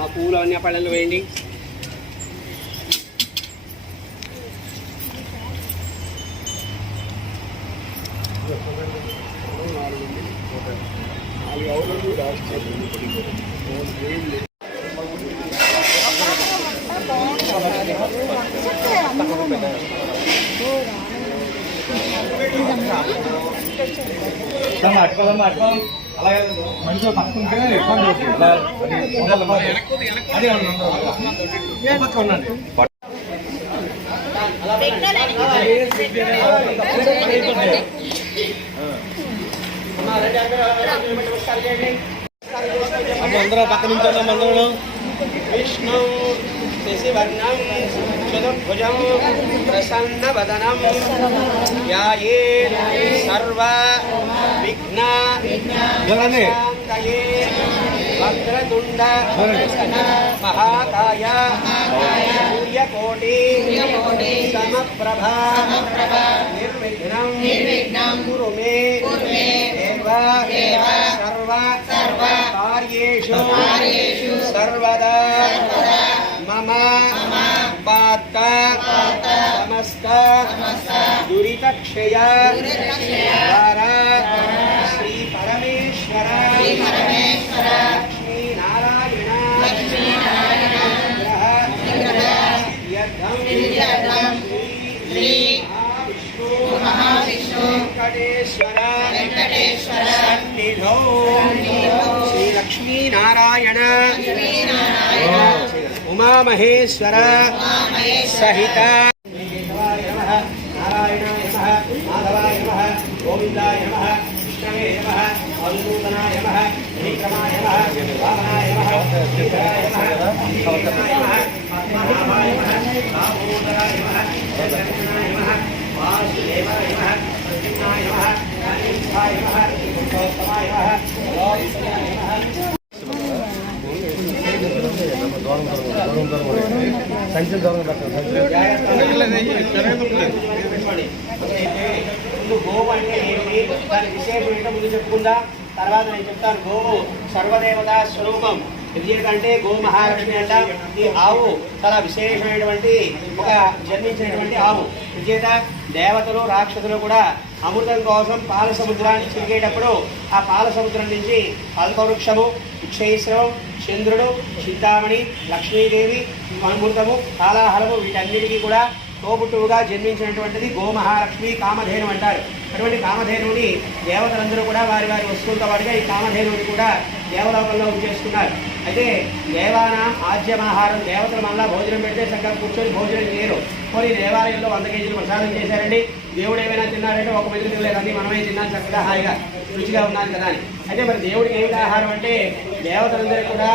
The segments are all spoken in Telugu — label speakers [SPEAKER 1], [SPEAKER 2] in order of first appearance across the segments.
[SPEAKER 1] మా పువ్వులు అన్న పళ్ళలు వేయండి.
[SPEAKER 2] అట్టుకోదమ్మా అట్టుకోదాం అలాగే మంచిగా పట్టుకుంటే ఇబ్బంది అవుతుంది ఇలా అదే ఉండండి. పక్క
[SPEAKER 1] అందరూ
[SPEAKER 2] పక్క నుంచి అందరూ
[SPEAKER 1] విష్ణు శశివర్ణం చతుర్భుజం ప్రసన్నవదనం యాయే సర్వ गणाने वक्रतुण्ड महाकाय सूर्यकोटि समप्रभा निर्विघ्नं कुरु मे सर्व सर्वदा मम पात्त समस्त सन्निधौ उमा उमामहेश्वर सहित। नारायण नमः माधवाय नमः गोविन्दाय नमः कृष्णवे नमः। సహిత నమః విక్రమాయ నమః వామనాయ నమః నమః నమః పద్మనాభాయ నమః నమః జగన్నాయ నమః వాసుదేవాయ నమః నమః నమః పురుషోత్తమాయ నమః నమః
[SPEAKER 2] దూరం పెట్టండి
[SPEAKER 1] గోవు అంటే ఏంటి దాని ఏంటో ముందు తర్వాత నేను చెప్తాను గోవు సర్వదేవతా స్వరూపం. ఎందుకంటే గో మహాలక్ష్మి అంట ఈ ఆవు చాలా విశేషమైనటువంటి ఒక జన్మించినటువంటి ఆవు. విజేత దేవతలు రాక్షసులు కూడా అమృతం కోసం పాల సముద్రాన్ని చిరిగేటప్పుడు ఆ పాల సముద్రం నుంచి అల్పవృక్షము ఇక్షేశ్వరం చంద్రుడు చింతామణి లక్ష్మీదేవి అమృతము కాలాహలము వీటన్నిటికీ కూడా తోబుట్టువుగా జన్మించినటువంటిది గోమహాలక్ష్మి కామధేను అంటారు. అటువంటి కామధేనుని దేవతలందరూ కూడా వారి వారి వస్తువులతో పాటుగా ఈ కామధేనువుని కూడా దేవలోకంలో ఉంచేసుకున్నారు అయితే దేవాన ఆజ్యమాహారం దేవతలు మళ్ళా భోజనం పెడితే చక్కగా కూర్చొని భోజనం చేయరు. కొన్ని దేవాలయంలో వంద కేజీలు ప్రసాదం చేశారండి. దేవుడు ఏమైనా తిన్నారంటే ఒక మంది తినలేదు అన్నీ మనమే తిన్నాం చక్కగా హాయిగా రుచిగా ఉన్నాను కదా అని. అయితే మరి దేవుడికి ఏమిటి ఆహారం అంటే? దేవతలందరూ కూడా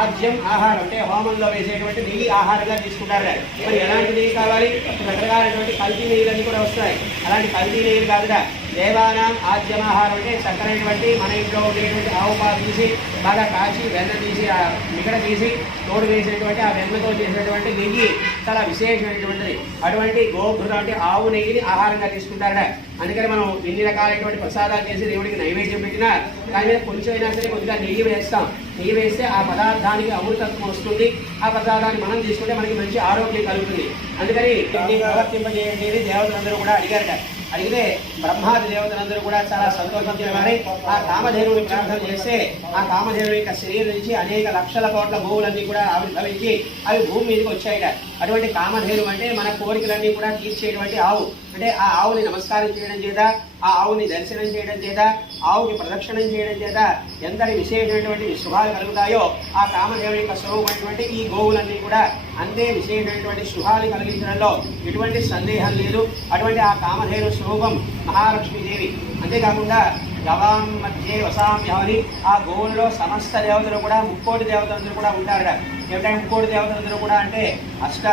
[SPEAKER 1] ఆజ్యం ఆహారం అంటే హోమంలో వేసేటువంటి నెయ్యి ఆహారంగా తీసుకుంటారు. మరి ఎలాంటి నెయ్యి కావాలి? రకరకాలైనటువంటి కల్తీ నెయ్యిలన్నీ కూడా వస్తాయి అలాంటి కల్తీ నెయ్యిలు కాదుగా. దేవానాం ఆజ్యమాహారం అంటే చక్కనైనటువంటి మన ఇంట్లో ఉండేటువంటి ఆవు పాలు తీసి బాగా కాచి వెన్న తీసి ఆ మిగడ తీసి తోడు వేసినటువంటి ఆ వెన్నతో చేసినటువంటి నెయ్యి చాలా విశేషమైనటువంటిది. అటువంటి గోభృత అంటే ఆవు నెయ్యిని ఆహారంగా తీసుకుంటారట. అందుకని మనం ఎన్ని రకాలైనటువంటి ప్రసాదాలు చేసి దేవుడికి నైవేద్యం పెట్టినా దాని మీద కొంచెం అయినా సరే కొద్దిగా నెయ్యి వేస్తాం. నెయ్యి వేస్తే ఆ పదార్థానికి అమృతత్వం వస్తుంది. ఆ పదార్థాన్ని మనం తీసుకుంటే మనకి మంచి ఆరోగ్యం కలుగుతుంది. అందుకని ప్రవర్తింపజేయండి దేవతలందరూ కూడా అడిగారట. అడిగితే బ్రహ్మాది దేవతలందరూ కూడా చాలా సంతోషంతో వారై ఆ కామధేనుని ప్రార్థన చేస్తే ఆ కామధేనుని యొక్క శరీరం నుంచి అనేక లక్షల కోట్ల భూములన్నీ కూడా ఆవిర్భవించి అవి భూమి మీదకి వచ్చాయట. అటువంటి కామధేను అంటే మన కోరికలన్నీ కూడా తీర్చేటువంటి ఆవు. అంటే ఆ ఆవుని నమస్కారం చేయడం చేత ఆ ఆవుని దర్శనం చేయడం చేత ఆవుకి ప్రదక్షిణం చేయడం చేత ఎంతటి విశేషమైనటువంటి శుభాలు కలుగుతాయో ఆ కామదేవుని యొక్క స్వరూపమైనటువంటి ఈ గోవులన్నీ కూడా అంతే విశేషమైనటువంటి శుభాలు కలిగించడంలో ఎటువంటి సందేహం లేదు. అటువంటి ఆ కామధేను స్వరూపం మహాలక్ష్మీదేవి. అంతేకాకుండా గవాం మధ్య వసామ్యమని ఆ గోవుల్లో సమస్త దేవతలు కూడా ముక్కోటి దేవతలందరూ కూడా ఉంటారట. ఏమిటంటే ముక్కోటి దేవతలందరూ కూడా అంటే అష్ట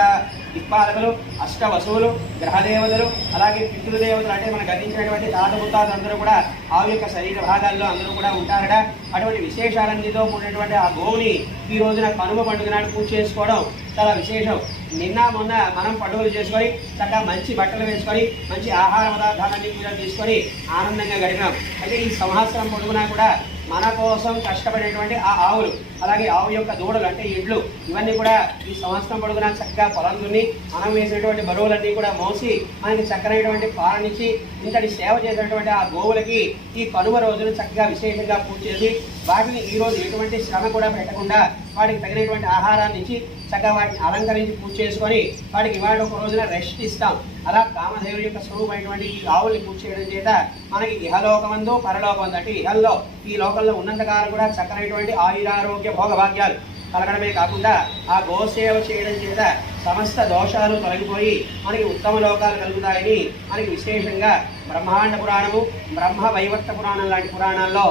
[SPEAKER 1] దిక్పాలకులు అష్ట వసువులు గ్రహదేవతలు అలాగే పితృదేవతలు అంటే మనం గతించినటువంటి తాత అందరూ కూడా ఆవు యొక్క శరీర భాగాల్లో అందరూ కూడా ఉంటారట. అటువంటి విశేషాలన్నితో కూడినటువంటి ఆ గోవుని ఈ రోజున కనుమ పండుగ నాడు పూజ చేసుకోవడం చాలా విశేషం. నిన్న మొన్న మనం పండుగలు చేసుకొని చక్కగా మంచి బట్టలు వేసుకొని మంచి ఆహార పదార్థాలన్నీ కూడా తీసుకొని ఆనందంగా గడిపినాం. అయితే ఈ సంవత్సరం పొడుగునా కూడా మన కోసం కష్టపడేటువంటి ఆ ఆవులు అలాగే ఆవు యొక్క దూడలు అంటే ఇడ్లు ఇవన్నీ కూడా ఈ సంవత్సరం పొడుగున చక్కగా పొలం దున్ని మనం వేసినటువంటి బరువులన్నీ కూడా మోసి మనకి చక్కనైనటువంటి పాలనిచ్చి ఇంతటి సేవ చేసినటువంటి ఆ గోవులకి ఈ కనుమ రోజున చక్కగా విశేషంగా పూజ చేసి వాటిని ఈరోజు ఎటువంటి శ్రమ కూడా పెట్టకుండా వాటికి తగినటువంటి ఆహారాన్ని ఇచ్చి చక్కగా వాటిని అలంకరించి పూజ చేసుకొని వాటికి ఇవాళ ఒక రోజున రెస్ట్ ఇస్తాం. అలా కామదేవుడి యొక్క స్వరూపమైనటువంటి ఈ ఆవుల్ని పూజ చేయడం చేత మనకి ఇహలోకమందు పరలోకమందు అంటే ఇహల్లో ఈ లోకంలో ఉన్నంతకాలం కూడా చక్కనైనటువంటి ఆయురారోగ్య భోగభాగ్యాలు కలగడమే కాకుండా ఆ గోసేవ చేయడం చేత సమస్త దోషాలు తొలగిపోయి మనకి ఉత్తమ లోకాలు కలుగుతాయని మనకి విశేషంగా బ్రహ్మాండ పురాణము బ్రహ్మ వైవర్త పురాణం లాంటి పురాణాల్లో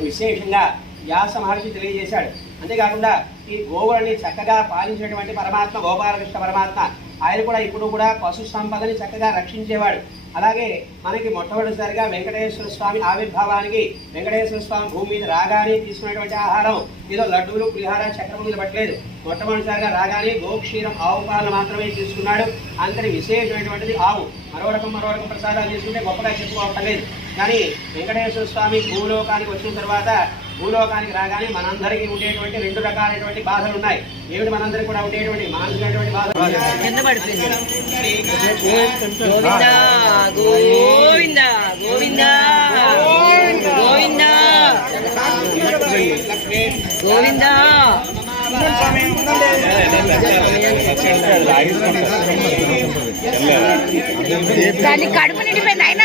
[SPEAKER 1] విశేషంగా వ్యాస మహర్షి తెలియజేశాడు. అంతేకాకుండా ఈ గోవులని చక్కగా పాలించినటువంటి పరమాత్మ గోపాలకృష్ణ పరమాత్మ ఆయన కూడా ఇప్పుడు కూడా పశు సంపదని చక్కగా రక్షించేవాడు. అలాగే మనకి మొట్టమొదటిసారిగా వెంకటేశ్వర స్వామి ఆవిర్భావానికి వెంకటేశ్వర స్వామి భూమి మీద రాగానే తీసుకున్నటువంటి ఆహారం ఏదో లడ్డూలు పులిహార చక్రం మీద పట్టలేదు. మొట్టమొదటిసారిగా రాగానే గోక్షీరం ఆవు పాలన మాత్రమే తీసుకున్నాడు. అంతటి విశేషమైనటువంటిది ఆవు. మరో రకం మరో రకం ప్రసాదాలు తీసుకుంటే గొప్పగా చెప్పుకోవటం లేదు. కానీ వెంకటేశ్వర స్వామి భూలోకానికి వచ్చిన తర్వాత భూలోకానికి రాగానే మనందరికీ ఉండేటువంటి రెండు రకాలైనటువంటి బాధలు ఉన్నాయి. ఏమిటి మనందరికీ కూడా ఉండేటువంటి? మానసికమైనటువంటి బాధలు.
[SPEAKER 3] కింద పడిపోయింది. గోవింద గోవింద గోవింద గోవింద. గోవింద.
[SPEAKER 4] దాన్ని కడుపు నిండిపోయింది ఆయన